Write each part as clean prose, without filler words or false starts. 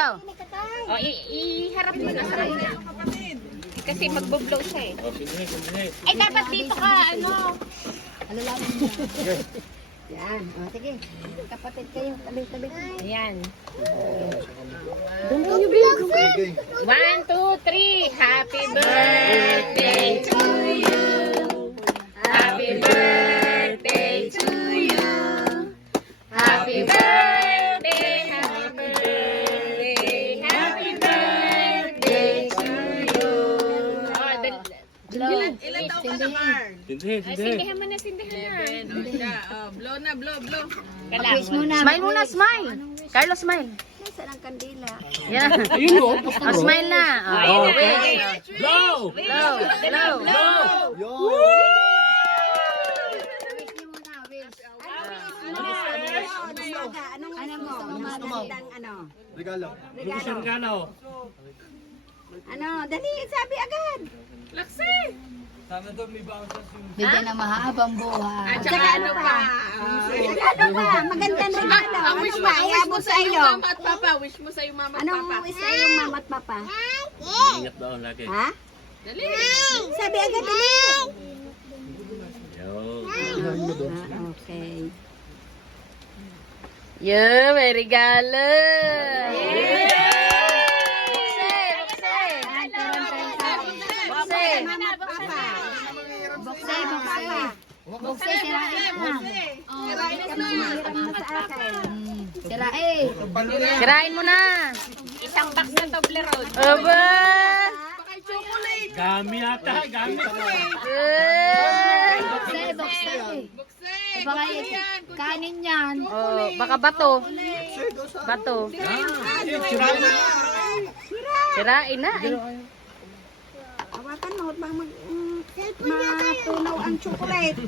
Oh, iharap mo na sa kanya. Kasi magbo-blow siya eh. Ay, dapat dito ka, ano. Alalamin mo. Yan. O, sige. Kapatid kayo. Tabi-tabi. Ayan. Doon kayo, Bill. 1, 2, 3. Happy birthday to you. Happy birthday to you. Happy birthday, happy birthday, happy birthday to you. Oh, blow. Ilan taon ka na, Mar? Sindihan mo na, sindihan na. Blow na, blow. Wish muna. Smile muna, smile. Carlos, smile. Nasaan ang kandila? Yan. Ayun o. Oh, smile na. Oh, wait. Blow! Blow, blow. Wish niyo muna, wish. Anong mo? Magandang ano? Regalo. Ano? Dali, sabi agad. Laksi! Bigyan ng mahabang buhay. At saka ano pa? Ano ba? Magandang regalo. Ang Ano wish ba? mo Iabot sa sa iyo, iyo. mama at papa. Wish mo sa iyo, mama at Anong papa. wish sa iyo, mama at papa? Ingat daw lagi. Ha? Dali. Sabi agad, dali. Yo. Okay. Yeah, may regalo. Bukse, mama at papa. Bukse, bukse. Bukse, sirain mo. Sirain mo sa akin. Sirain. Sirain mo na. Isang box na Toblerone. Aba! Gami ata, gami. Bukse, bukse. Bukse. Baka kanin yan. Oh, baka bato. Bato. Sirain na. Hawakan mo, baka matunaw ang chocolate.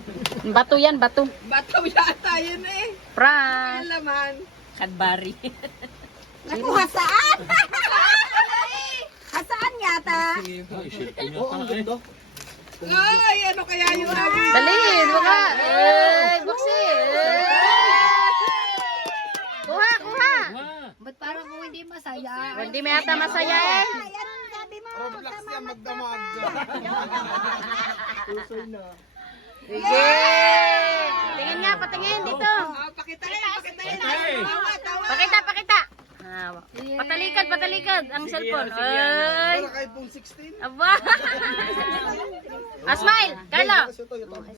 Bato yan, bato. Bataw yata yun eh. Prank. Ang laman. Cadbury. Naku, hasaan? Hasaan yata? Ay, ano kaya yung namin? Dali, baka. Buksi. Kuha, kuha. Ba't parang kung hindi masaya? Hindi may ata masaya eh. Ayan, sabi mo. Sige. Tingin nga, patingin dito. Pakitain. Tawa, tawa. Pakita, pakita. Patalikad, patalikad ang cellphone. Ay. iPhone 16. Aba. Smile, Carlo.